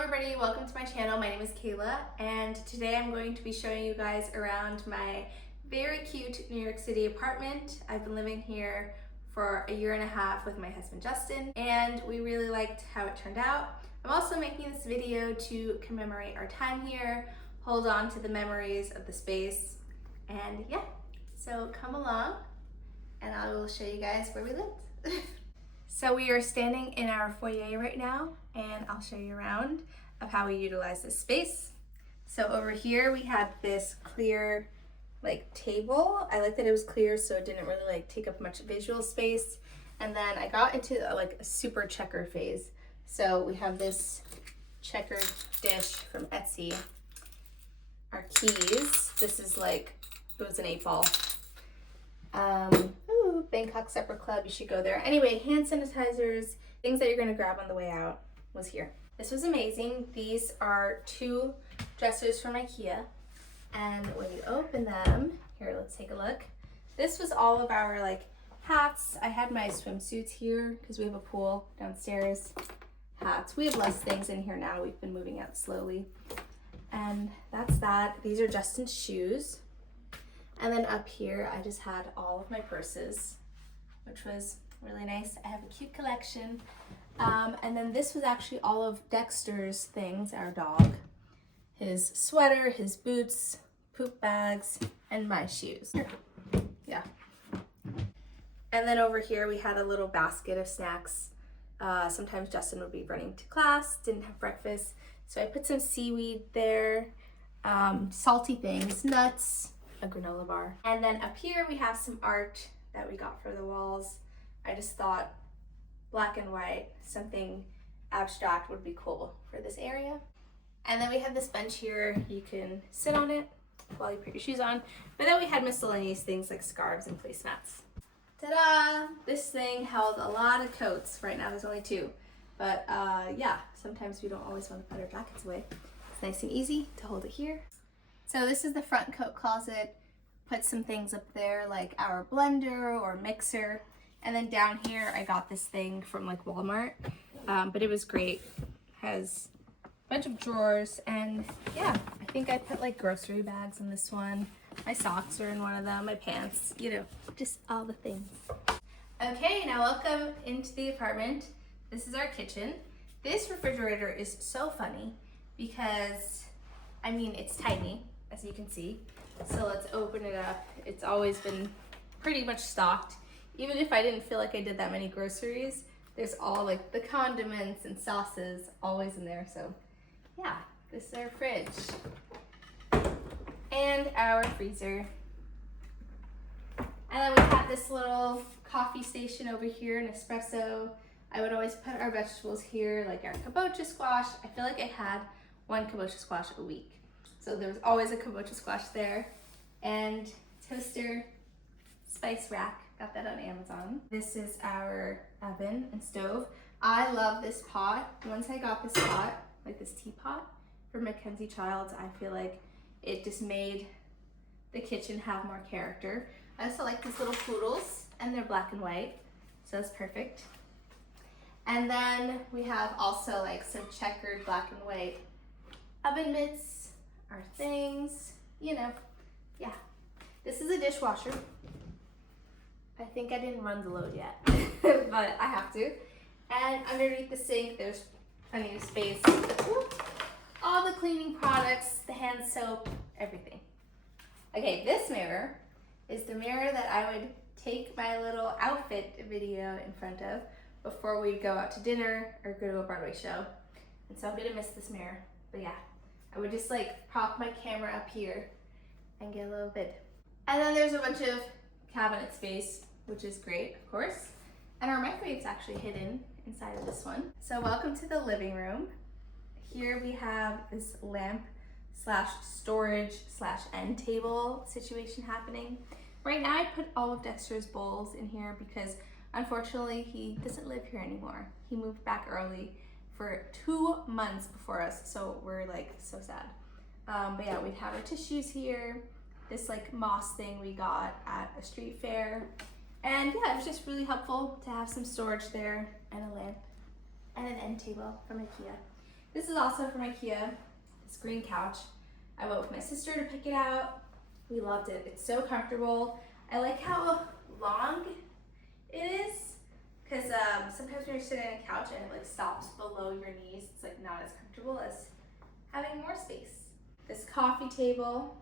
everybody, welcome to my channel. My name is Kayla and today I'm going to be showing you guys around my very cute New York City apartment. I've been living here for a year and a half with my husband Justin and we really liked how it turned out. I'm also making this video to commemorate our time here, hold on to the memories of the space, and yeah, so come along and I will show you guys where we lived. So we are standing in our foyer right now and I'll show you around of how we utilize this space. So over here we had this clear table. I like that it was clear so it didn't really take up much visual space. And then I got into a super checker phase. So we have this checkered dish from Etsy. Our keys, this is it was an 8-ball. Bangkok Supper Club, you should go there. Anyway, hand sanitizers, things that you're gonna grab on the way out was here. This was amazing. These are 2 dressers from IKEA. And when you open them, here, let's take a look. This was all of our hats. I had my swimsuits here because we have a pool downstairs. Hats. We have less things in here now. We've been moving out slowly. And that's that. These are Justin's shoes. And then up here, I just had all of my purses, which was really nice. I have a cute collection. And then this was actually all of Dexter's things, our dog. His sweater, his boots, poop bags, and my shoes. Yeah. And then over here, we had a little basket of snacks. Sometimes Justin would be running to class, didn't have breakfast. So I put some seaweed there, salty things, nuts, a granola bar. And then up here we have some art that we got for the walls. I just thought black and white, something abstract would be cool for this area. And then we have this bench here. You can sit on it while you put your shoes on. But then we had miscellaneous things like scarves and placemats. Ta-da! This thing held a lot of coats. Right now there's only 2. But yeah, sometimes we don't always want to put our jackets away. It's nice and easy to hold it here. So this is the front coat closet. Put some things up there like our blender or mixer. And then down here, I got this thing from Walmart, but it was great. Has a bunch of drawers and yeah, I think I put grocery bags in this one. My socks are in one of them, my pants, just all the things. Okay, now welcome into the apartment. This is our kitchen. This refrigerator is so funny because, it's tiny, as you can see. So let's open it up. It's always been pretty much stocked. Even if I didn't feel like I did that many groceries, there's all the condiments and sauces always in there. So yeah, this is our fridge. And our freezer. And then we have this little coffee station over here, an espresso. I would always put our vegetables here, like our kabocha squash. I feel like I had 1 kabocha squash a week. So there was always a kabocha squash there. And toaster, spice rack, got that on Amazon. This is our oven and stove. I love this pot. Once I got this pot, this teapot for Mackenzie Childs, I feel like it just made the kitchen have more character. I also like these little poodles and they're black and white, so that's perfect. And then we have also some checkered black and white oven mitts, our things, yeah. This is a dishwasher. I think I didn't run the load yet, but I have to. And underneath the sink, there's plenty of space. All the cleaning products, the hand soap, everything. Okay, this mirror is the mirror that I would take my little outfit video in front of before we go out to dinner or go to a Broadway show. And so I'm gonna miss this mirror, but yeah. I would just prop my camera up here and get a little bit. And then there's a bunch of cabinet space, which is great, of course. And our microwave's actually hidden inside of this one. So welcome to the living room. Here we have this lamp / storage / end table situation happening. Right now I put all of Dexter's bowls in here because unfortunately he doesn't live here anymore. He moved back early for 2 months before us, so we're so sad. But yeah, we'd have our tissues here, this moss thing we got at a street fair. And yeah, it was just really helpful to have some storage there and a lamp and an end table from IKEA. This is also from IKEA, this green couch. I went with my sister to pick it out. We loved it. It's so comfortable. I like how long it is, because sometimes when you're sitting on a couch and it like stops below your knees, it's like not as comfortable as having more space. This coffee table,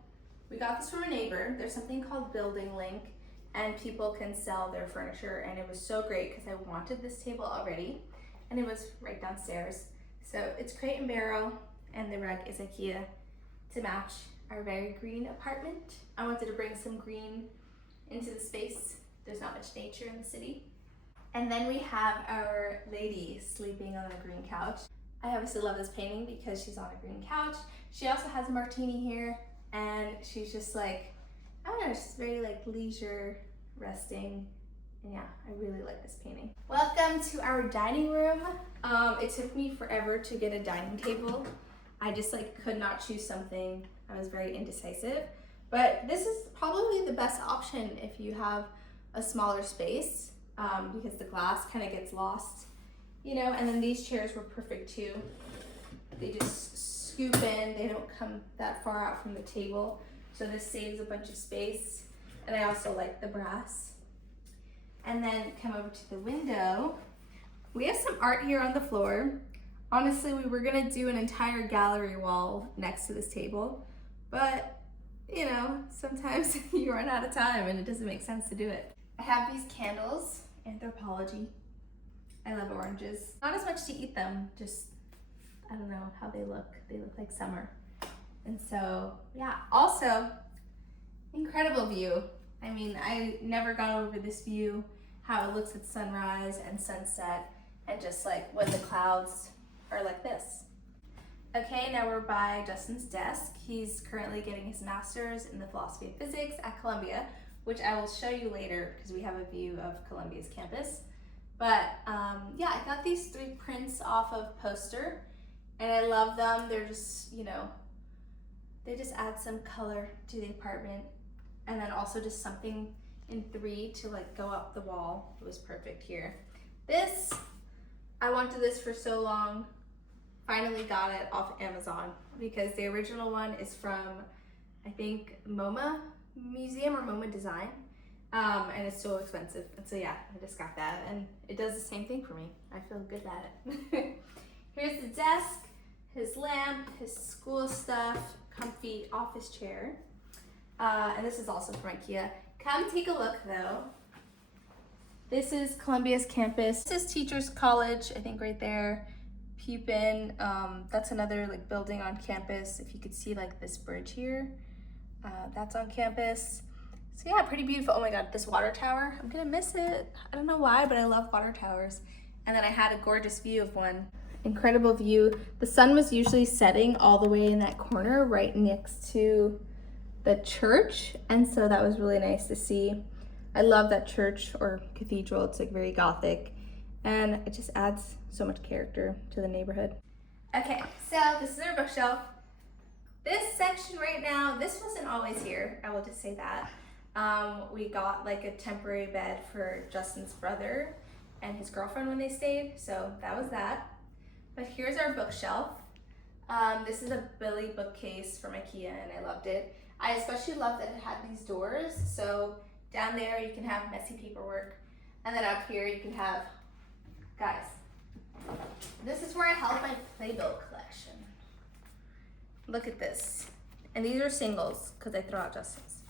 we got this from a neighbor. There's something called Building Link, and people can sell their furniture, and it was so great because I wanted this table already, and it was right downstairs. So it's crate and barrel, and the rug is IKEA to match our very green apartment. I wanted to bring some green into the space. There's not much nature in the city. And then we have our lady sleeping on a green couch. I obviously love this painting because she's on a green couch. She also has a martini here, and she's just like, I don't know, she's very like leisure, resting. And yeah, I really like this painting. Welcome to our dining room. It took me forever to get a dining table. I just like could not choose something. I was very indecisive, but this is probably the best option if you have a smaller space, because the glass kind of gets lost, you know. And then these chairs were perfect too. They just scoop in, they don't come that far out from the table, so this saves a bunch of space. And I also like the brass. And then come over to the window. We have some art here on the floor. Honestly, we were gonna do an entire gallery wall next to this table, but you know, sometimes you run out of time and it doesn't make sense to do it. I have these candles, Anthropology. I love oranges. Not as much to eat them, just, I don't know how they look. They look like summer. And so, yeah, also, incredible view. I mean, I never got over this view, how it looks at sunrise and sunset, and just like when the clouds are like this. Okay, now we're by Justin's desk. He's currently getting his master's in the philosophy of physics at Columbia, which I will show you later because we have a view of Columbia's campus. But yeah, I got these 3 prints off of Poster, and I love them. They're just, you know, they just add some color to the apartment, and then also just something in 3 to like go up the wall. It was perfect here. This, I wanted this for so long. Finally got it off Amazon because the original one is from, I think, MoMA Museum or MoMA Design, and it's so expensive. And so yeah, I just got that, and it does the same thing for me. I feel good at it. Here's the desk, his lamp, his school stuff, comfy office chair, and this is also from IKEA. Come take a look though. This is Columbia's campus. This is Teachers College, I think right there. Pupin, that's another like building on campus. If you could see like this bridge here, that's on campus. So yeah, pretty beautiful. Oh my God, this water tower, I'm gonna miss it. I don't know why, but I love water towers. And then I had a gorgeous view of one. Incredible view. The sun was usually setting all the way in that corner right next to the church. And so that was really nice to see. I love that church or cathedral. It's like very Gothic, and it just adds so much character to the neighborhood. Okay, so this is our bookshelf. This section right now, this wasn't always here, I will just say that. We got like a temporary bed for Justin's brother and his girlfriend when they stayed, so that was that. But here's our bookshelf. This is a Billy bookcase from IKEA, and I loved it. I especially loved that it had these doors, so down there you can have messy paperwork, and then up here you can have, guys, this is where I held my playbill collection. Look at this. And these are singles because I throw out Justin's.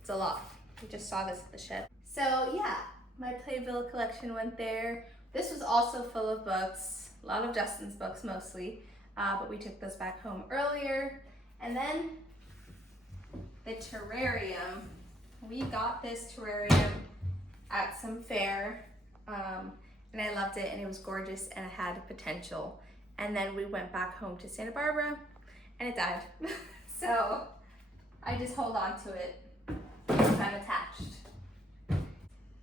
It's a lot. We just saw this at the shed. So yeah, my playbill collection went there. This was also full of books, a lot of Justin's books mostly, but we took those back home earlier. And then the terrarium. We got this terrarium at some fair, and I loved it, and it was gorgeous, and it had potential. And then we went back home to Santa Barbara, and it died. So I just hold on to it because I'm attached.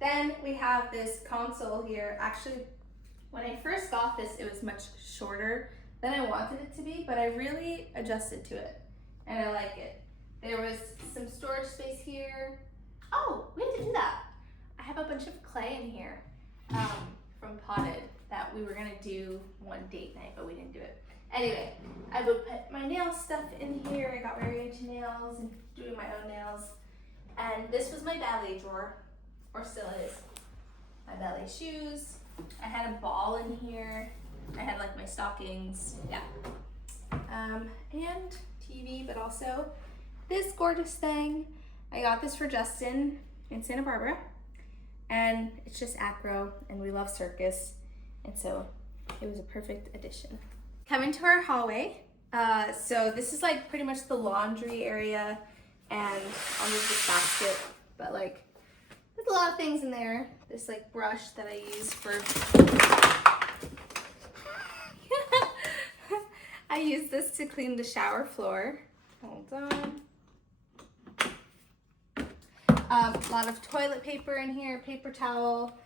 Then we have this console here. Actually, when I first got this, it was much shorter than I wanted it to be, but I really adjusted to it, and I like it. There was some storage space here. Oh, we have to do that. I have a bunch of clay in here from Potted that we were gonna do one date night, but we didn't do it. Anyway, I would put my nail stuff in here. I got very into nails and doing my own nails. And this was my ballet drawer, or still is. My ballet shoes. I had a ball in here. I had like my stockings, yeah. And TV, but also this gorgeous thing. I got this for Justin in Santa Barbara. And it's just acro, and we love circus. And so it was a perfect addition. Come into our hallway. So this is like pretty much the laundry area, and I'll move this basket, but like there's a lot of things in there. This like brush that I use for, I use this to clean the shower floor. Hold on. A lot of toilet paper in here, paper towel,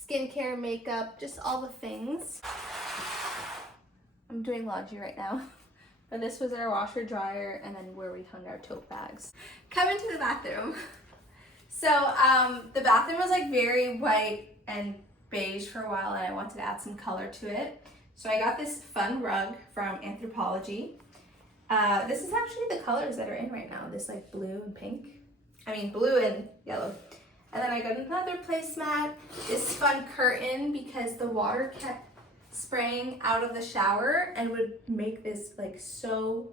skincare, makeup, just all the things. I'm doing laundry right now. But this was our washer dryer, and then where we hung our tote bags. Come into the bathroom. So the bathroom was like very white and beige for a while, and I wanted to add some color to it. So I got this fun rug from Anthropologie. This is actually the colors that are in right now. This like blue and pink. I mean blue and yellow. And then I got another placemat, this fun curtain, because the water kept spraying out of the shower and would make this like so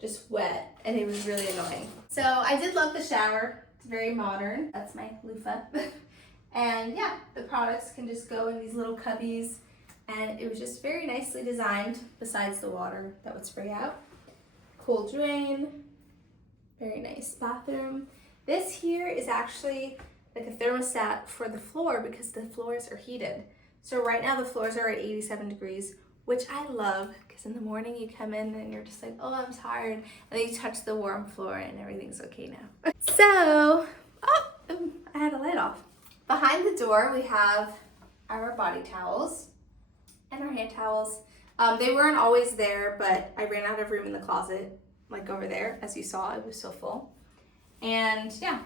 just wet, and it was really annoying. So I did love the shower. It's very modern. That's my loofah. And yeah, the products can just go in these little cubbies, and it was just very nicely designed, besides the water that would spray out. Cool drain, very nice bathroom. This here is actually like a thermostat for the floor because the floors are heated. So right now the floors are at 87 degrees, which I love, because in the morning you come in and you're just like, oh, I'm tired. And then you touch the warm floor and everything's okay now. So, I had a light off. Behind the door we have our body towels and our hand towels. They weren't always there, but I ran out of room in the closet, like over there. As you saw, it was so full. And yeah,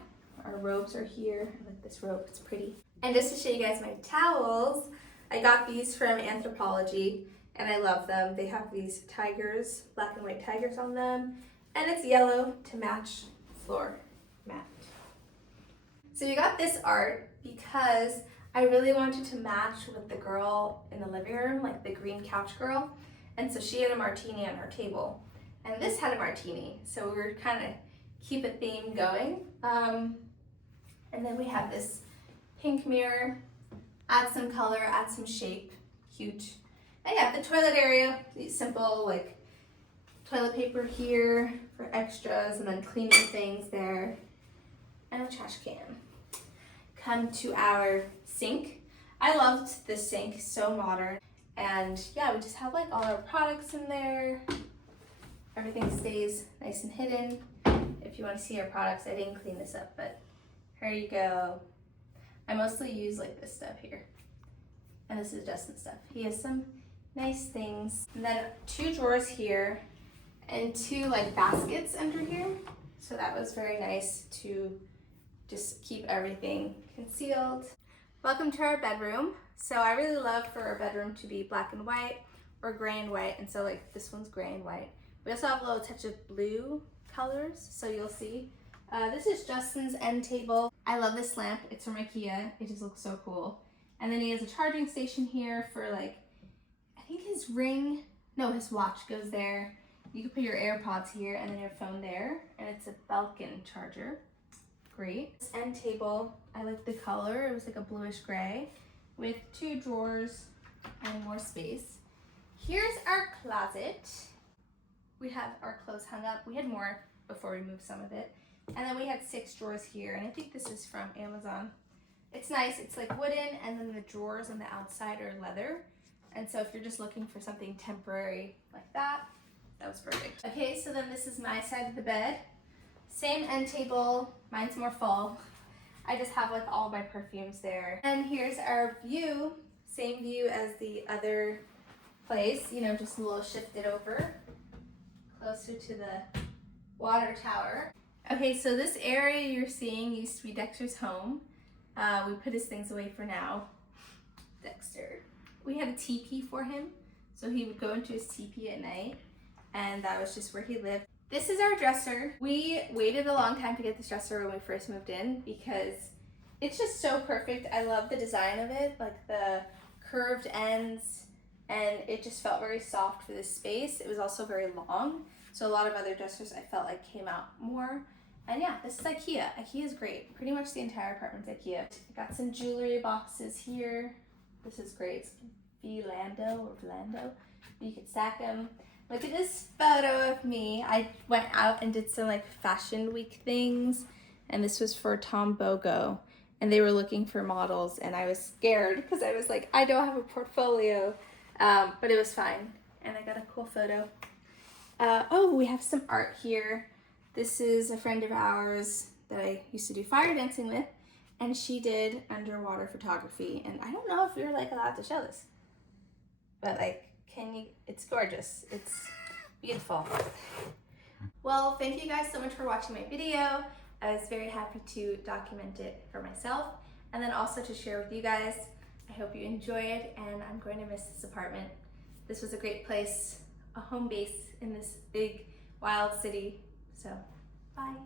our robes are here. I like this robe, it's pretty. And just to show you guys my towels, I got these from Anthropologie, and I love them. They have these tigers, black and white tigers on them, and it's yellow to match floor mat. So we got this art because I really wanted to match with the girl in the living room, like the green couch girl. And so she had a martini on her table, and this had a martini. So we were kind of keep a theme going. And then we have this pink mirror, add some color, add some shape, cute. And yeah, the toilet area, simple like toilet paper here for extras, and then cleaning things there, and a trash can. Come to our sink. I loved this sink, so modern. And yeah, we just have like all our products in there. Everything stays nice and hidden. If you want to see our products, I didn't clean this up, but here you go. I mostly use like this stuff here. And this is Justin's stuff. He has some nice things. And then 2 drawers here and 2 like baskets under here. So that was very nice to just keep everything concealed. Welcome to our bedroom. So I really love for our bedroom to be black and white or gray and white. And so like this one's gray and white. We also have a little touch of blue colors, so you'll see. This is Justin's end table. I love this lamp. It's from IKEA. It just looks so cool. And then he has a charging station here for like, I think his watch goes there. You can put your AirPods here and then your phone there. And it's a Belkin charger. Great. This end table, I like the color. It was like a bluish gray with 2 drawers and more space. Here's our closet. We have our clothes hung up. We had more before we moved some of it. And then we had 6 drawers here, and I think this is from Amazon. It's nice. It's like wooden, and then the drawers on the outside are leather. And so if you're just looking for something temporary like that, that was perfect. Okay, so then this is my side of the bed. Same end table. Mine's more full. I just have like all my perfumes there. And here's our view. Same view as the other place, you know, just a little shifted over. Closer to the water tower. Okay, so this area you're seeing used to be Dexter's home. We put his things away for now. Dexter. We had a teepee for him, So he would go into his teepee at night, and that was just where he lived. This is our dresser. We waited a long time to get this dresser when we first moved in because it's just so perfect. I love the design of it, like the curved ends, and it just felt very soft for this space. It was also very long, so a lot of other dressers I felt like came out more. And yeah, this is IKEA. IKEA is great. Pretty much the entire apartment's IKEA. I got some jewelry boxes here. This is great. It's Volando. You can stack them. Look at this photo of me. I went out and did some like fashion week things, and this was for Tom Bogo, and they were looking for models, and I was scared because I was like, I don't have a portfolio, but it was fine, and I got a cool photo. Oh, we have some art here. This is a friend of ours that I used to do fire dancing with, and she did underwater photography, and I don't know if we were like allowed to show this, but like, it's gorgeous. It's beautiful. Well, thank you guys so much for watching my video. I was very happy to document it for myself and then also to share with you guys. I hope you enjoy it, and I'm going to miss this apartment. This was a great place, a home base in this big, wild city. So, bye.